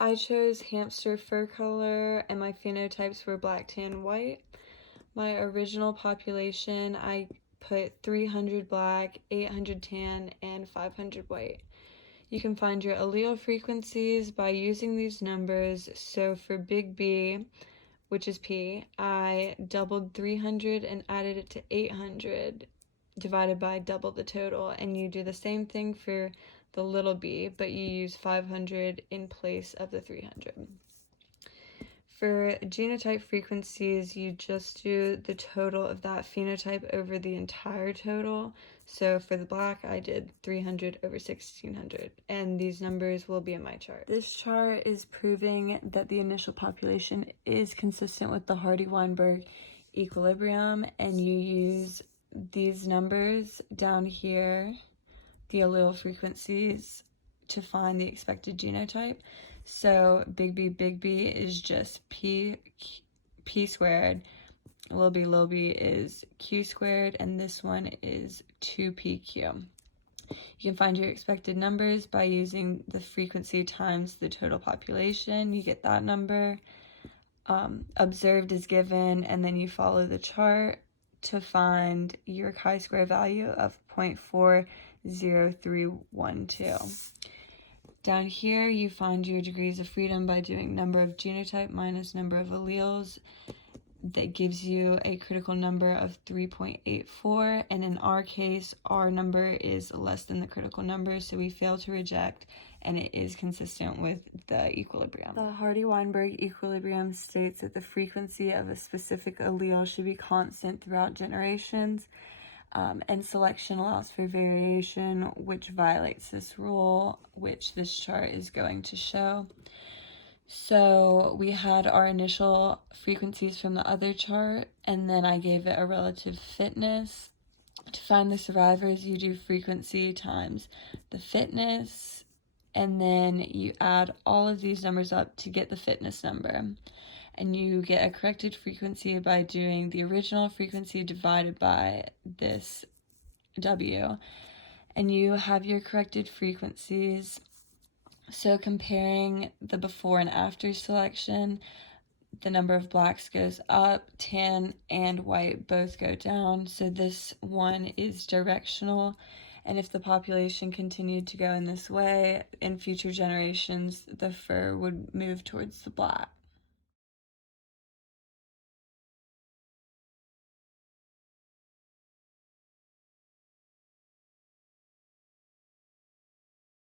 I chose hamster fur color and my phenotypes were black, tan, white. My original population, I put 300 black, 800 tan, and 500 white. You can find your allele frequencies by using these numbers. So for big B, which is P, I doubled 300 and added it to 800 divided by double the total. And you do the same thing for the little b, but you use 500 in place of the 300. For genotype frequencies, you just do the total of that phenotype over the entire total. So for the black, I did 300 over 1600, and these numbers will be in my chart. This chart is proving that the initial population is consistent with the Hardy-Weinberg equilibrium, and you use these numbers down here, the allele frequencies, to find the expected genotype. So big B is just P squared, little b is Q squared, and this one is 2PQ. You can find your expected numbers by using the frequency times the total population. You get that number. Observed is given, and then you follow the chart to find your chi-square value of 0.40312. Down here, you find your degrees of freedom by doing number of genotype minus number of alleles. That gives you a critical number of 3.84, and in our case, our number is less than the critical number, so we fail to reject, and it is consistent with the equilibrium. The Hardy-Weinberg equilibrium states that the frequency of a specific allele should be constant throughout generations, and selection allows for variation, which violates this rule, which this chart is going to show. So we had our initial frequencies from the other chart, and then I gave it a relative fitness. To find the survivors, you do frequency times the fitness, and then you add all of these numbers up to get the fitness number. And you get a corrected frequency by doing the original frequency divided by this W. And you have your corrected frequencies. So comparing the before and after selection, the number of blacks goes up, tan and white both go down. So this one is directional. And if the population continued to go in this way, in future generations, the fur would move towards the black.